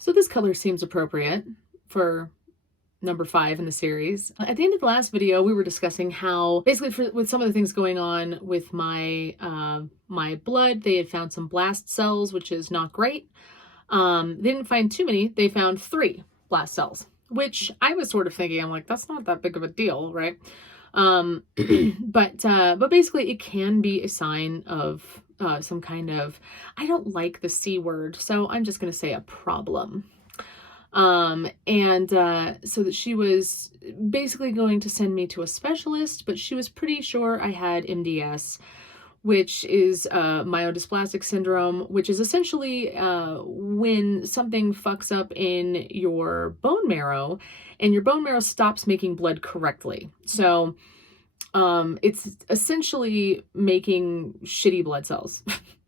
So this color seems appropriate for number 5 in the series. At the end of the last video, we were discussing how basically with some of the things going on with my blood, they had found some blast cells, which is not great. They didn't find too many. They found 3 blast cells, which I was sort of thinking, I'm like, that's not that big of a deal, right? But basically it can be a sign of some kind of, I don't like the C word, so I'm just going to say a problem. So that she was basically going to send me to a specialist, but she was pretty sure I had MDS, which is myelodysplastic syndrome, which is essentially when something fucks up in your bone marrow and your bone marrow stops making blood correctly. So it's essentially making shitty blood cells.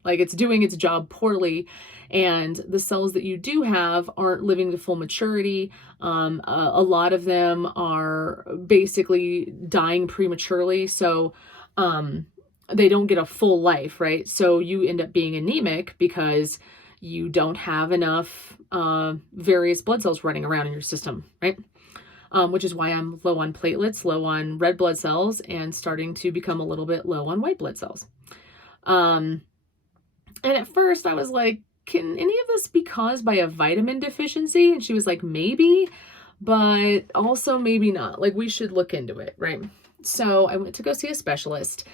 Like it's doing its job poorly, and the cells that you do have aren't living to full maturity. A lot of them are basically dying prematurely, so they don't get a full life, right? So you end up being anemic because you don't have enough various blood cells running around in your system, right? Which is why I'm low on platelets, low on red blood cells, and starting to become a little bit low on white blood cells. And at first I was like, can any of this be caused by a vitamin deficiency? And she was like, maybe, but also maybe not. Like, we should look into it, right? So I went to go see a specialist.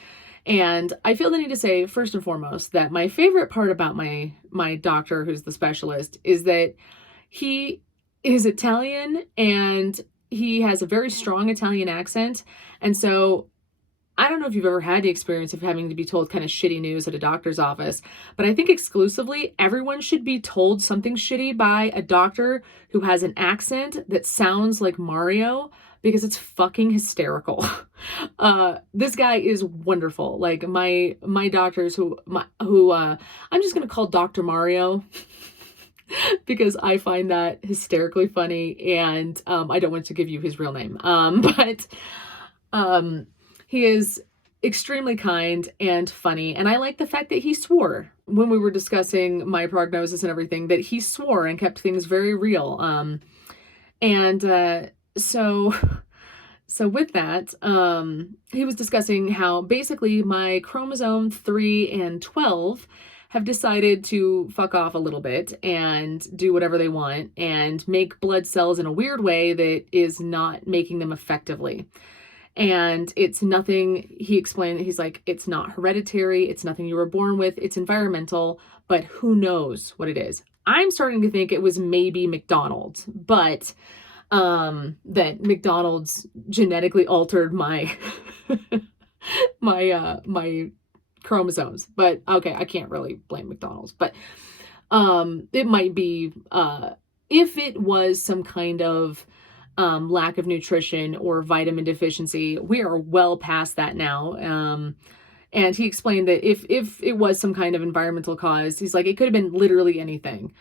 And I feel the need to say, first and foremost, that my favorite part about my doctor, who's the specialist, is that he is Italian and he has a very strong Italian accent. And so I don't know if you've ever had the experience of having to be told kind of shitty news at a doctor's office, but I think exclusively everyone should be told something shitty by a doctor who has an accent that sounds like Mario, because it's fucking hysterical. This guy is wonderful. Like my doctors I'm just gonna call Dr. Mario because I find that hysterically funny, and I don't want to give you his real name. But he is extremely kind and funny, and I like the fact that he swore when we were discussing my prognosis and everything, that he swore and kept things very real. So with that, he was discussing how basically my chromosome 3 and 12 have decided to fuck off a little bit and do whatever they want and make blood cells in a weird way that is not making them effectively. And it's nothing, he explained, he's like, it's not hereditary, it's nothing you were born with, it's environmental, but who knows what it is. I'm starting to think it was maybe McDonald's, but that McDonald's genetically altered my my chromosomes. But okay, I can't really blame McDonald's, but it might be if it was some kind of lack of nutrition or vitamin deficiency. We are well past that now. And he explained that if it was some kind of environmental cause, he's like, it could have been literally anything.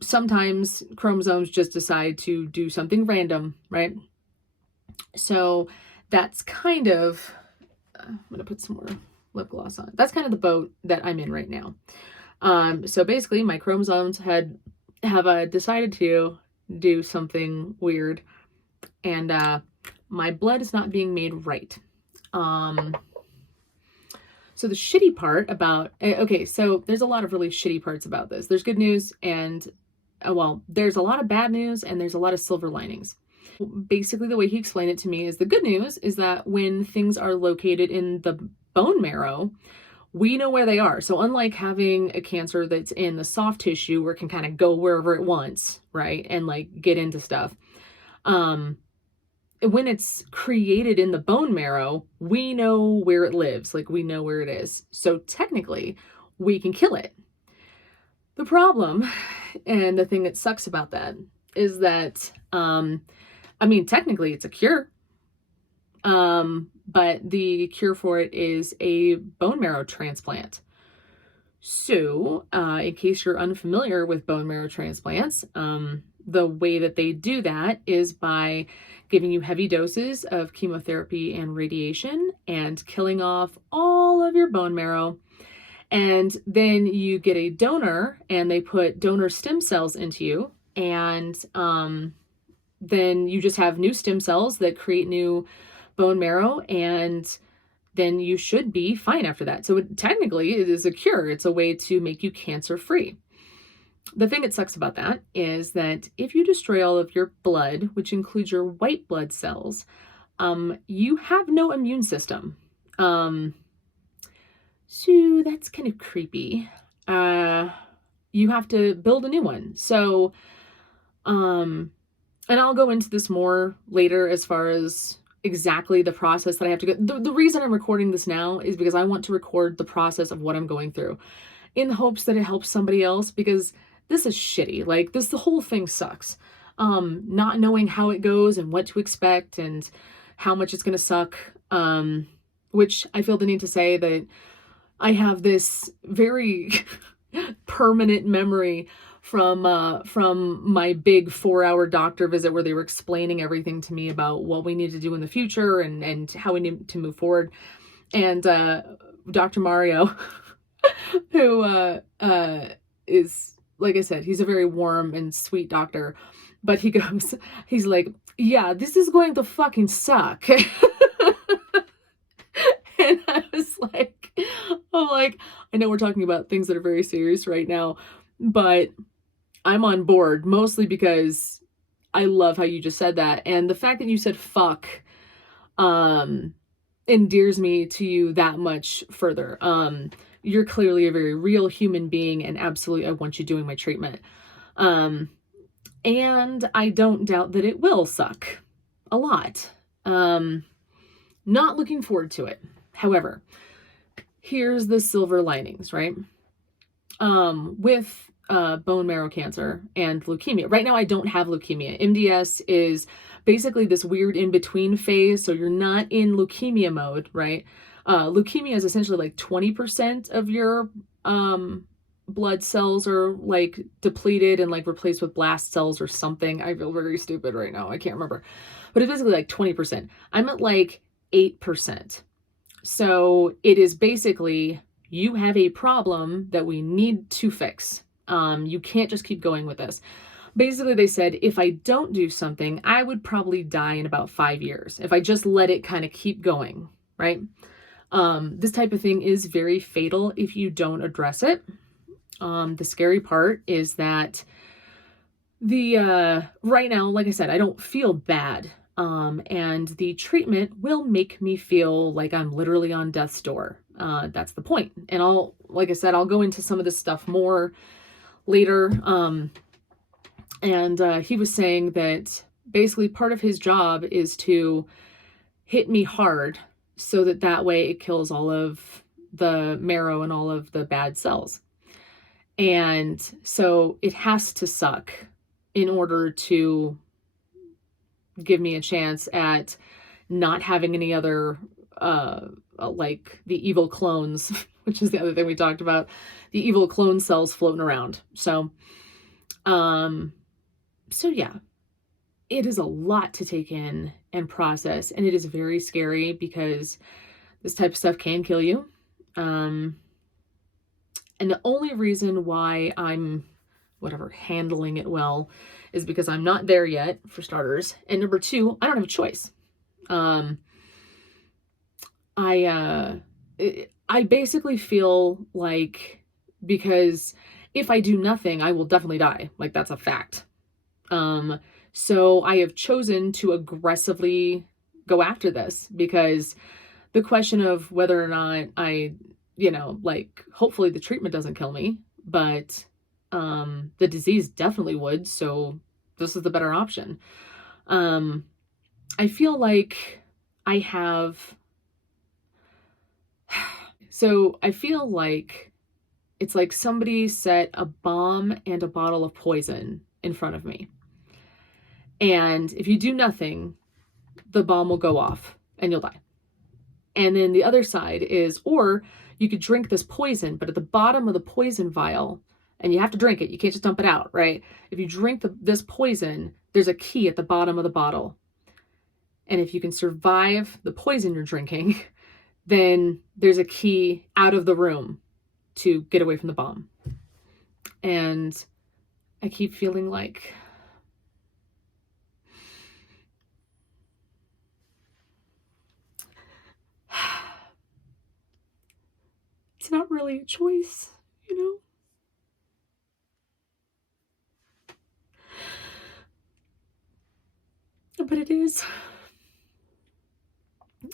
Sometimes chromosomes just decide to do something random, right? So that's kind of, I'm going to put some more lip gloss on. That's kind of the boat that I'm in right now. So basically my chromosomes have decided to do something weird, and my blood is not being made right. So the shitty part about, okay, so there's a lot of really shitty parts about this. There's good news and, well, there's a lot of bad news and there's a lot of silver linings. Basically, the way he explained it to me is the good news is that when things are located in the bone marrow, we know where they are. So unlike having a cancer that's in the soft tissue where it can kind of go wherever it wants, right? And like get into stuff. When it's created in the bone marrow, we know where it lives. Like we know where it is. So technically we can kill it. The problem, and the thing that sucks about that, is that, I mean, technically it's a cure. But the cure for it is a bone marrow transplant. So, in case you're unfamiliar with bone marrow transplants, the way that they do that is by giving you heavy doses of chemotherapy and radiation and killing off all of your bone marrow. And then you get a donor and they put donor stem cells into you. and then you just have new stem cells that create new bone marrow, and then you should be fine after that. So technically it is a cure. It's a way to make you cancer free. The thing that sucks about that is that if you destroy all of your blood, which includes your white blood cells, you have no immune system. So that's kind of creepy. You have to build a new one. So, and I'll go into this more later as far as exactly the process that I have to go. The reason I'm recording this now is because I want to record the process of what I'm going through in the hopes that it helps somebody else, because this is shitty. Like the whole thing sucks. Not knowing how it goes and what to expect and how much it's going to suck. Which I feel the need to say that I have this very permanent memory from my big 4-hour doctor visit where they were explaining everything to me about what we need to do in the future and how we need to move forward. And Dr. Mario, who is, like I said, he's a very warm and sweet doctor, but he's like, yeah, this is going to fucking suck. And I'm like, I know we're talking about things that are very serious right now, but I'm on board, mostly because I love how you just said that. And the fact that you said fuck endears me to you that much further. You're clearly a very real human being, and absolutely I want you doing my treatment. And I don't doubt that it will suck a lot. Not looking forward to it. However, here's the silver linings, right? With bone marrow cancer and leukemia. Right now, I don't have leukemia. MDS is basically this weird in-between phase, so you're not in leukemia mode, right? Leukemia is essentially like 20% of your blood cells are like depleted and like replaced with blast cells or something. I feel very stupid right now. I can't remember. But it's basically like 20%. I'm at like 8%. So it is basically, you have a problem that we need to fix. You can't just keep going with this. Basically, they said, if I don't do something, I would probably die in about 5 years if I just let it kind of keep going, right? This type of thing is very fatal if you don't address it. The scary part is that right now, like I said, I don't feel bad. And the treatment will make me feel like I'm literally on death's door. That's the point. And like I said, I'll go into some of this stuff more later. He was saying that basically part of his job is to hit me hard so that way it kills all of the marrow and all of the bad cells. And so it has to suck in order to give me a chance at not having any other like the evil clones, which is the other thing we talked about, the evil clone cells floating around. So yeah, it is a lot to take in and process, and it is very scary because this type of stuff can kill you. And the only reason why I'm handling it well is because I'm not there yet, for starters. And number two, I don't have a choice. I basically feel like, because if I do nothing, I will definitely die. Like, that's a fact. So I have chosen to aggressively go after this, because the question of whether or not hopefully the treatment doesn't kill me, but the disease definitely would. So this is the better option. I feel like I feel like it's like somebody set a bomb and a bottle of poison in front of me. And if you do nothing, the bomb will go off and you'll die. And then the other side is, or you could drink this poison, but at the bottom of the poison vial, and you have to drink it, you can't just dump it out, right? If you drink this poison, there's a key at the bottom of the bottle. And if you can survive the poison you're drinking, then there's a key out of the room to get away from the bomb. And I keep feeling like it's not really a choice, you know? But it is.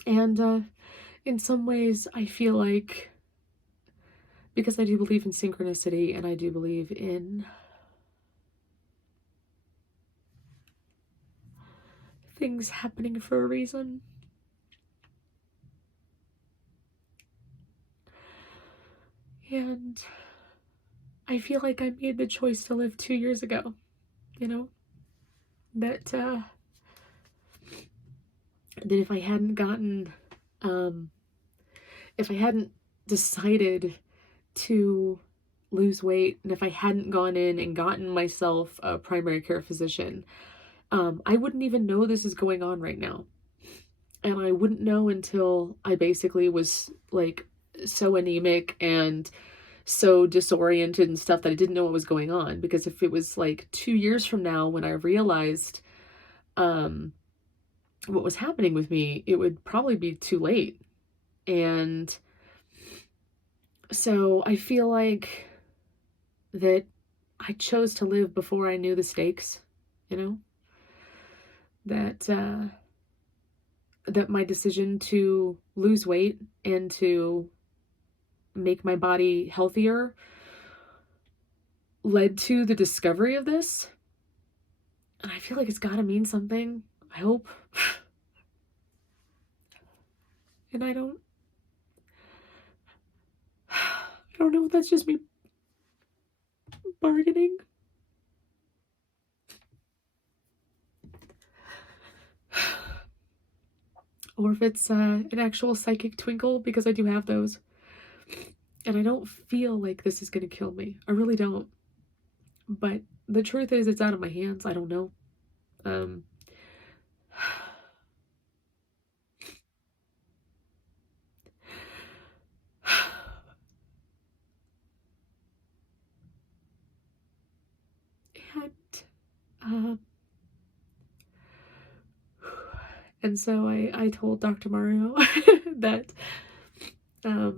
And in some ways, I feel like, because I do believe in synchronicity and I do believe in things happening for a reason, and I feel like I made the choice to live 2 years ago, you know? That if I hadn't gotten, if I hadn't decided to lose weight, and if I hadn't gone in and gotten myself a primary care physician, I wouldn't even know this is going on right now. And I wouldn't know until I basically was like so anemic and so disoriented and stuff that I didn't know what was going on. Because if it was like 2 years from now when I realized what was happening with me, it would probably be too late. And so I feel like that I chose to live before I knew the stakes, you know? That my decision to lose weight and to make my body healthier led to the discovery of this. And I feel like it's got to mean something. I hope. And I don't know if that's just me bargaining. Or if it's an actual psychic twinkle, because I do have those. And I don't feel like this is going to kill me. I really don't. But the truth is, it's out of my hands. I don't know. And and so I told Dr. Mario that I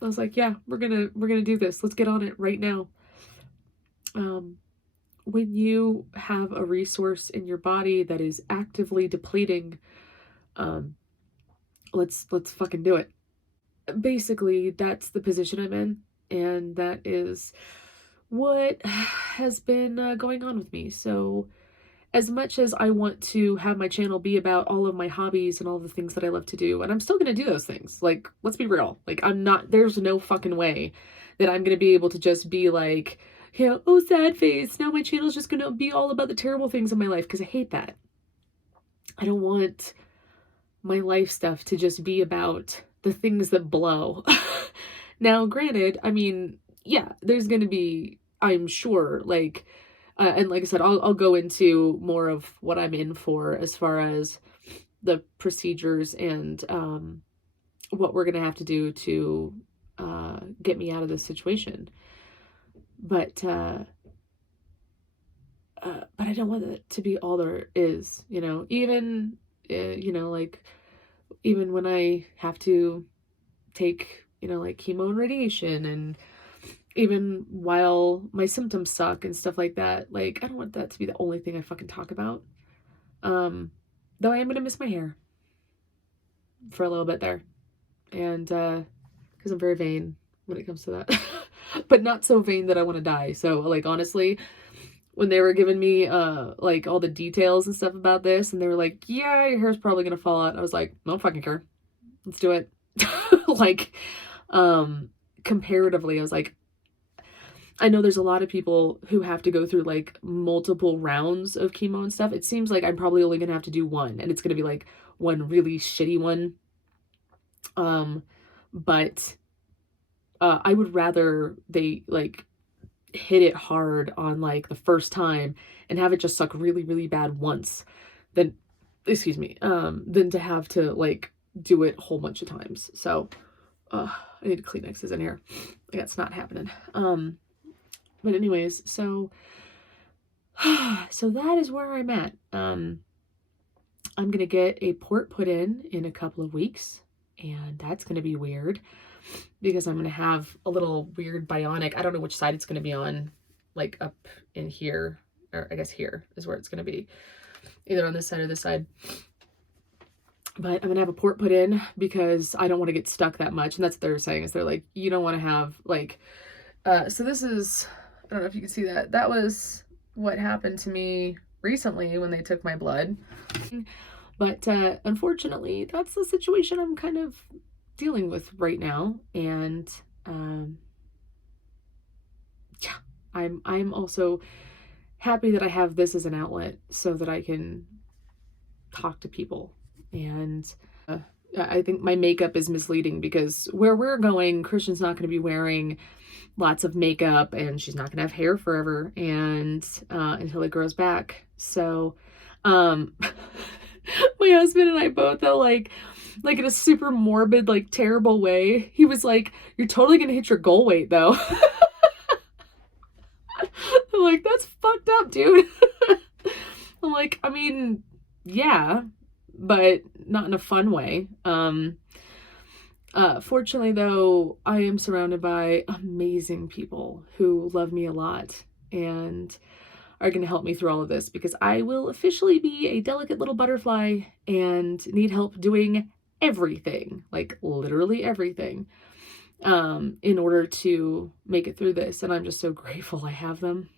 was like, yeah, we're gonna do this. Let's get on it right now. When you have a resource in your body that is actively depleting, let's fucking do it. Basically, that's the position I'm in, and that is what has been going on with me. So as much as I want to have my channel be about all of my hobbies and all the things that I love to do, and I'm still going to do those things. Like, let's be real. Like, there's no fucking way that I'm going to be able to just be like, yeah, oh, sad face. Now my channel's just going to be all about the terrible things in my life, because I hate that. I don't want my life stuff to just be about the things that blow. Now, granted, I mean, yeah, there's going to be, I'm sure, like, and like I said, I'll go into more of what I'm in for as far as the procedures and what we're going to have to do to get me out of this situation. But I don't want it to be all there is, you know, even, like, even when I have to take, like chemo and radiation, and even while my symptoms suck and stuff like that, like, I don't want that to be the only thing I fucking talk about. Though I am going to miss my hair for a little bit there. And, because I'm very vain when it comes to that. But not so vain that I want to die. So, like, honestly, when they were giving me, like, all the details and stuff about this, and they were like, yeah, your hair's probably going to fall out, I was like, I don't fucking care. Let's do it. Like, comparatively, I was like, I know there's a lot of people who have to go through like multiple rounds of chemo and stuff. It seems like I'm probably only gonna have to do one, and it's gonna be like one really shitty one. But I would rather they like hit it hard on like the first time and have it just suck really, really bad once than, excuse me, than to have to like do it a whole bunch of times. So I need Kleenexes in here. Yeah, it's not happening. But anyways, so that is where I'm at. I'm gonna get a port put in a couple of weeks, and that's gonna be weird. because I'm going to have a little weird bionic. I don't know which side it's going to be on, like up in here, or I guess here is where it's going to be, either on this side or this side. But I'm going to have a port put in because I don't want to get stuck that much. And that's what they're saying, is they're like, you don't want to have like, so this is, I don't know if you can see that. That was what happened to me recently when they took my blood. But unfortunately, that's the situation I'm kind of dealing with right now. And yeah, I'm also happy that I have this as an outlet so that I can talk to people. And I think my makeup is misleading because where we're going, Christian's not going to be wearing lots of makeup, and she's not going to have hair forever and until it grows back. So my husband and I both, though, like in a super morbid, like terrible way, he was like, you're totally going to hit your goal weight though. I'm like, that's fucked up, dude. I'm like, I mean, yeah, but not in a fun way. Fortunately though, I am surrounded by amazing people who love me a lot and are going to help me through all of this, because I will officially be a delicate little butterfly and need help doing everything, like literally everything, in order to make it through this. And I'm just so grateful I have them.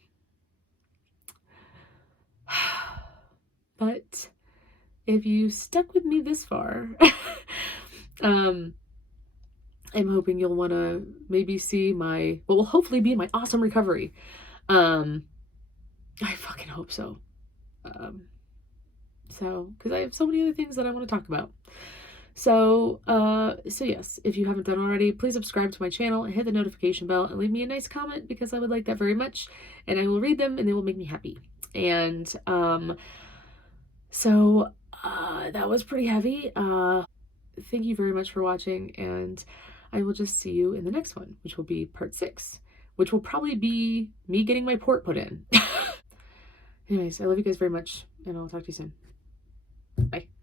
But if you stuck with me this far, I'm hoping you'll want to maybe see what will hopefully be my awesome recovery. I fucking hope so. Because I have so many other things that I want to talk about. So yes, if you haven't done already, please subscribe to my channel and hit the notification bell and leave me a nice comment, because I would like that very much, and I will read them and they will make me happy. And that was pretty heavy. Thank you very much for watching, and I will just see you in the next one, which will be part 6, which will probably be me getting my port put in. Anyways, I love you guys very much, and I'll talk to you soon. Bye.